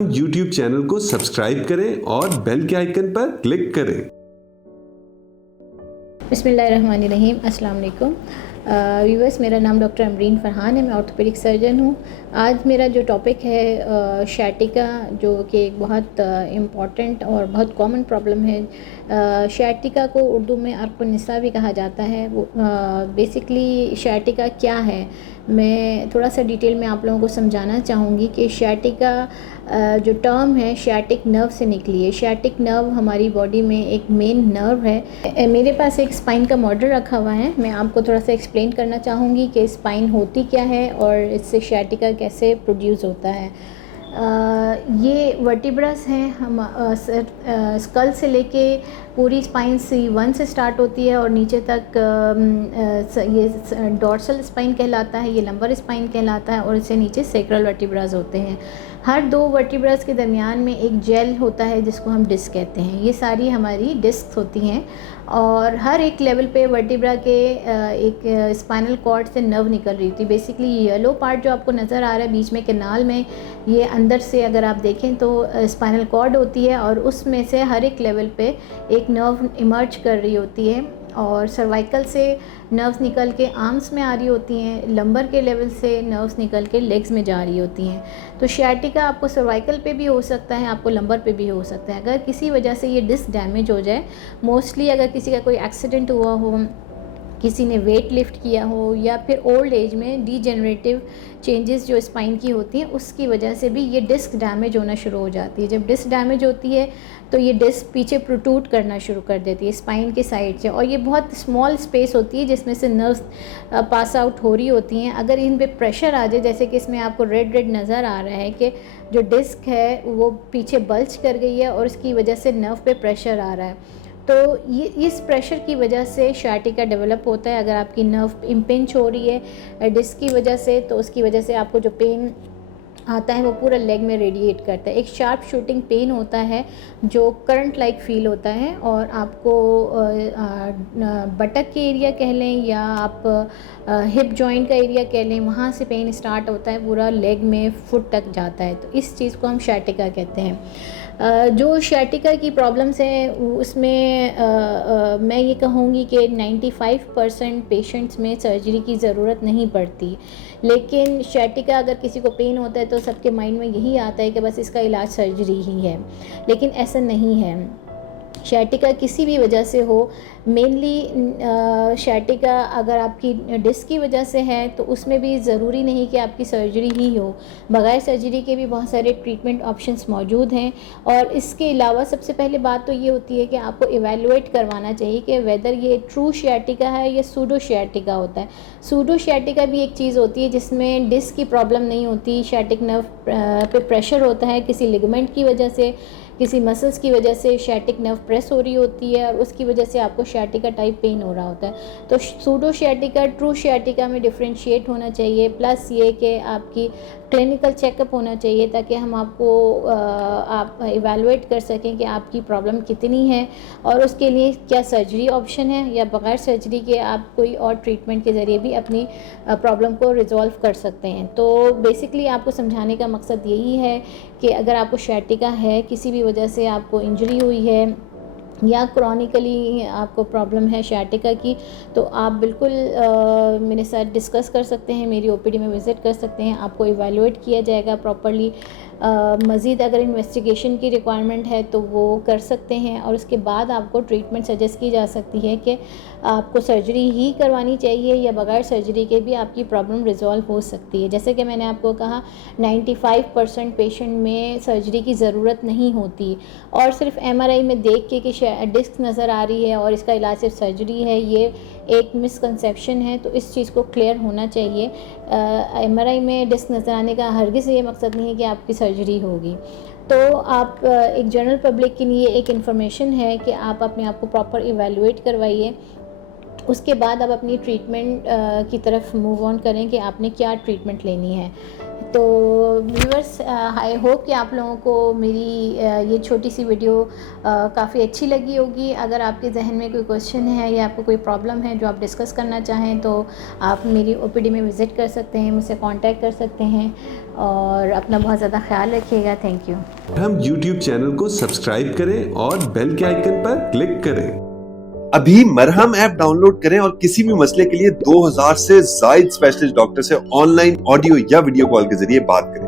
YouTube channel को subscribe करें और बेल के आइकन पर क्लिक करें। बिस्मिल्लाहिर्रहमानिर्रहीम, अस्सलाम वालेकुम व्यूअर्स। मेरा नाम डॉक्टर अमरीन फ़रहान है। मैं ऑर्थोपेडिक सर्जन हूँ। आज मेरा जो टॉपिक है शैटिका, जो कि एक बहुत इम्पॉर्टेंट और बहुत कॉमन प्रॉब्लम है। शैटिका को उर्दू में अर्क़ुन्निसा भी कहा जाता है। वो बेसिकली शैटिका क्या है, मैं थोड़ा सा डिटेल में आप लोगों को समझाना चाहूँगी कि शैटिका जो टर्म है शैटिक नर्व से निकली है। शैटिक नर्व हमारी बॉडी में एक मेन नर्व है। मेरे पास एक स्पाइन का मॉडल रखा हुआ है। मैं आपको थोड़ा सा एक्सप्लेन करना चाहूँगी कि स्पाइन होती क्या है और इससे शैटिका कैसे प्रोड्यूस होता है। ये वर्टिब्रस हैं, हम स्कल से लेके पूरी स्पाइन C1 से स्टार्ट होती है और नीचे तक ये डॉर्सल स्पाइन कहलाता है, ये लंबर स्पाइन कहलाता है और इससे नीचे सेक्रल वर्टिब्रास होते हैं। हर दो वर्टिब्रास के दरमियान में एक जेल होता है जिसको हम डिस्क कहते हैं। ये सारी हमारी डिस्क होती हैं और हर एक लेवल पे वर्टिब्रा के एक स्पाइनल कॉर्ड से नर्व निकल रही थी। बेसिकली ये येलो पार्ट जो आपको नज़र आ रहा है बीच में कैनाल में, ये अंदर से अगर आप देखें तो स्पाइनल कॉर्ड होती है और उसमें से हर एक लेवल पे एक नर्व इमर्ज कर रही होती है और सर्वाइकल से नर्व्स निकल के आर्म्स में आ रही होती हैं, लंबर के लेवल से नर्व्स निकल के लेग्स में जा रही होती हैं। तो शैटिका आपको सर्वाइकल पे भी हो सकता है, आपको लंबर पे भी हो सकता है। अगर किसी वजह से ये डिस्क डैमेज हो जाए, मोस्टली अगर किसी का कोई एक्सीडेंट हुआ हो, किसी ने वेट लिफ्ट किया हो या फिर ओल्ड एज में डीजेनरेटिव चेंजेस जो स्पाइन की होती हैं उसकी वजह से भी ये डिस्क डैमेज होना शुरू हो जाती है। जब डिस्क डैमेज होती है तो ये डिस्क पीछे प्रोट्रूड करना शुरू कर देती है स्पाइन के साइड से और ये बहुत स्मॉल स्पेस होती है जिसमें से नर्व्स पास आउट हो रही होती हैं। अगर इन पे प्रेशर आ जाए, जैसे कि इसमें आपको रेड रेड नज़र आ रहा है कि जो डिस्क है वो पीछे बल्ज कर गई है और इसकी वजह से नर्व पे प्रेशर आ रहा है, तो ये इस प्रेशर की वजह से शैटिका डेवलप होता है। अगर आपकी नर्व इम्पिंच हो रही है डिस्क की वजह से, तो उसकी वजह से आपको जो पेन आता है वो पूरा लेग में रेडिएट करता है। एक शार्प शूटिंग पेन होता है जो करंट लाइक फील होता है और आपको बटक के एरिया कह लें या आप हिप जॉइंट का एरिया कह लें, वहाँ से पेन स्टार्ट होता है, पूरा लेग में फुट तक जाता है। तो इस चीज़ को हम शैटिका कहते हैं। जो शैटिका की प्रॉब्लम्स हैं उसमें मैं ये कहूँगी कि 95% पेशेंट्स में सर्जरी की ज़रूरत नहीं पड़ती। लेकिन शैटिका अगर किसी को पेन होता है तो सबके माइंड में यही आता है कि बस इसका इलाज सर्जरी ही है, लेकिन ऐसा नहीं है। शैटिका किसी भी वजह से हो, मेनली शैटिका अगर आपकी डिस्क की वजह से है तो उसमें भी ज़रूरी नहीं कि आपकी सर्जरी ही हो। बग़ैर सर्जरी के भी बहुत सारे ट्रीटमेंट ऑप्शंस मौजूद हैं और इसके अलावा सबसे पहले बात तो ये होती है कि आपको इवैल्यूएट करवाना चाहिए कि वेदर ये ट्रू शैटिका है या सूडो शैटिका होता है। सूडो शैटिका भी एक चीज़ होती है जिसमें डिस्क की प्रॉब्लम नहीं होती, शैटिक नर्व पे प्रेशर होता है किसी लिगामेंट की वजह से, किसी मसल्स की वजह से शैटिक नर्व प्रेस हो रही होती है और उसकी वजह से आपको शैटिका टाइप पेन हो रहा होता है। तो सूडो शैटिका ट्रू शैटिका में डिफरेंशिएट होना चाहिए। प्लस ये कि आपकी क्लिनिकल चेकअप होना चाहिए ताकि हम आपको आप इवैल्यूएट कर सकें कि आपकी प्रॉब्लम कितनी है और उसके लिए क्या सर्जरी ऑप्शन है या बग़ैर सर्जरी के आप कोई और ट्रीटमेंट के ज़रिए भी अपनी प्रॉब्लम को रिजॉल्व कर सकते हैं। तो बेसिकली आपको समझाने का मकसद यही है कि अगर आपको शैटिका है, किसी भी वजह से आपको इंजरी हुई है या क्रॉनिकली आपको प्रॉब्लम है शैटिका की, तो आप बिल्कुल मेरे साथ डिस्कस कर सकते हैं, मेरी ओपीडी में विज़िट कर सकते हैं। आपको इवैल्यूएट किया जाएगा प्रॉपर्ली। मज़ीद अगर इन्वेस्टिगेशन की रिक्वायरमेंट है तो वो कर सकते हैं और उसके बाद आपको ट्रीटमेंट सजेस्ट की जा सकती है कि आपको सर्जरी ही करवानी चाहिए या बग़ैर सर्जरी के भी आपकी प्रॉब्लम रिजॉल्व हो सकती है। जैसे कि मैंने आपको कहा 95% पेशेंट में सर्जरी की ज़रूरत नहीं होती और सिर्फ MRI में देख के कि डिस्क नज़र आ रही है और इसका इलाज सिर्फ सर्जरी है, ये एक मिसकंसेप्शन है। तो इस चीज़ को क्लियर होना चाहिए। MRI में डिस्क नज़र आने का हरगिज़ ये मकसद नहीं है कि आपकी सर्जरी होगी। तो आप एक जनरल पब्लिक के लिए एक इन्फॉर्मेशन है कि आप अपने आप को प्रॉपर इवैल्यूएट करवाइए उसके बाद आप अपनी ट्रीटमेंट की तरफ मूव ऑन करें कि आपने क्या ट्रीटमेंट लेनी है। तो व्यूअर्स, आई होप कि आप लोगों को मेरी ये छोटी सी वीडियो काफ़ी अच्छी लगी होगी। अगर आपके जहन में कोई क्वेश्चन है या आपको कोई प्रॉब्लम है जो आप डिस्कस करना चाहें तो आप मेरी ओपीडी में विज़िट कर सकते हैं, मुझसे कांटेक्ट कर सकते हैं और अपना बहुत ज़्यादा ख्याल रखिएगा। Thank you. हम YouTube चैनल को सब्सक्राइब करें और बेल के आइकन पर क्लिक करें। अभी मरहम ऐप डाउनलोड करें और किसी भी मसले के लिए 2000 से ज्यादा स्पेशलिस्ट डॉक्टर से ऑनलाइन ऑडियो या वीडियो कॉल के जरिए बात करें।